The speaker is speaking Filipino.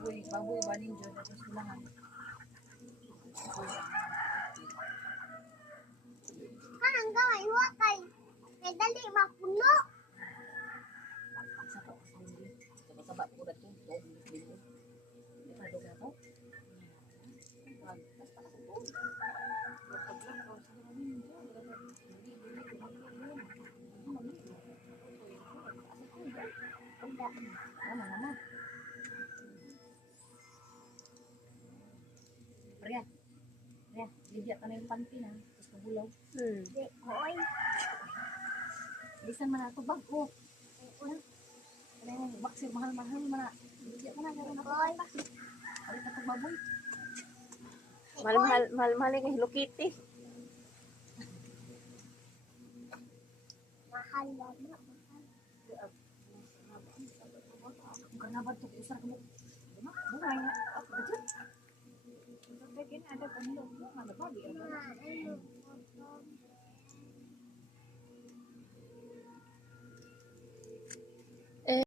baboy ba ninyo tapos kulangan. Kanang gaway wa kay dali mapuno. Sabak ko dato. Ito dato. Mama. Ria. Lihat ka na yung panty na. Tapos kabulaw. Di hoy. Bisan man ako bag ko. Ano yung baksir mahal-mahal man. Lihat ka na gano'n ako. Hoy. Alit ako baboy. Mahal yung Hello Kitty. Mahal ba mo? Karena batuk usar kamu. Bunga ya. Betul. Ada kan ada pemilu. Ada babi.